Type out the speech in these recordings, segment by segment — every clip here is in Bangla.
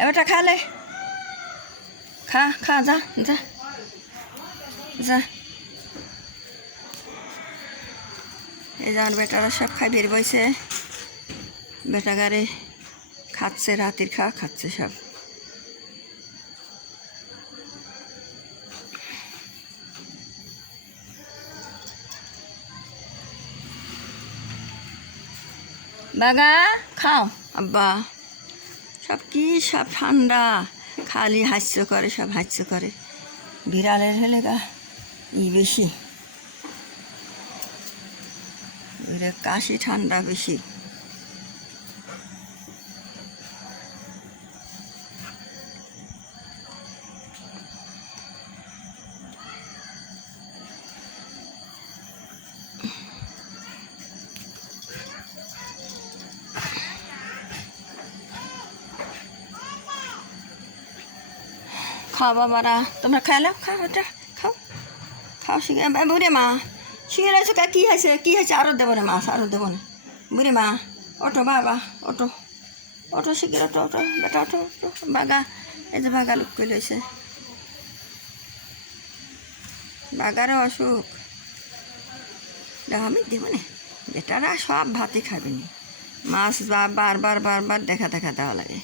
এবারটা খালে খা খা, যা যা যা। এই যে আমার বেটারা সব খাই বের বইছে। বেটা গারে খাচ্ছে, রাতের খাওয়া খাচ্ছে সব। বাগা, খাও। আব্বা। সব কি সব ঠান্ডা? খালি হাস্য করে, সব হাস্য করে। বিড়ালের হলে গা, ই বেশি। কাশি ঠান্ডা বেশি। খাও বাবারা তোমরা খাইলাম খাও, এটা খাও। খাও, শিখে বুড়ে মা, শিখে রয়েছে কা হয়েছে, কী হয়েছে? আরও দেবো না মাছ আরও দেবো না। বুড়ে মা অটো বাবা অটো অটো শিখে অটো অটো বেটা অটো অটো বাগা, এই যে বাগা লুক করে লইছে বাগারও অসুখ। আমি দেবো না। বেটারা সব ভাতই খাবে নি। মাছ বারবার বারবার দেখা দেখা দেওয়া লাগে।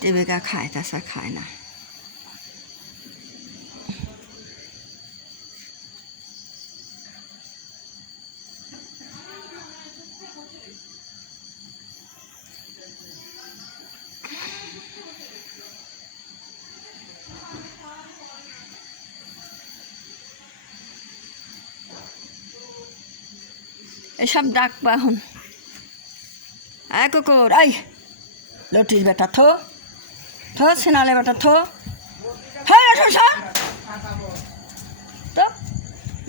টেবেকা খায় তাছাড়া খায় না। এসব ডাকবো এখন আয় কুকুর আই লটির বেটা থো থো সিনালে বেটা থো। হ্যাঁ তো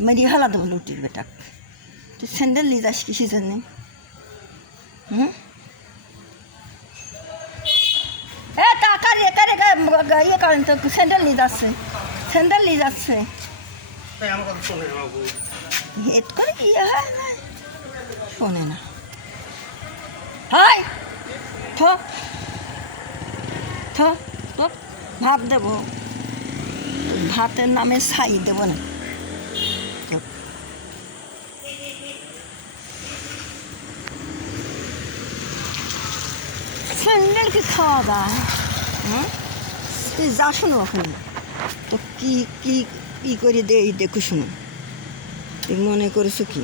মেরি হালা দেবো লুটির বেটা। তুই স্যান্ডেল নিয়ে যাস কিসের জন্য? হুম? এ কাকার এ কারে ইয়ে করেন তো স্যান্ডেল নিয়ে যাচ্ছে। স্যান্ডেল নিয়ে যাচ্ছে। হেট করে কি হয় না শোনে না। হাই! তো ভাত দেবো। ভাতের নামে ছাই দেবো না। তো। স্যান্ডেল কি খাওয়া দাওয়া? হুম? তুই যা শুনো ওখানে তো কি কি কি করে দে দেখো শুনো। তুই মনে করেছ কি?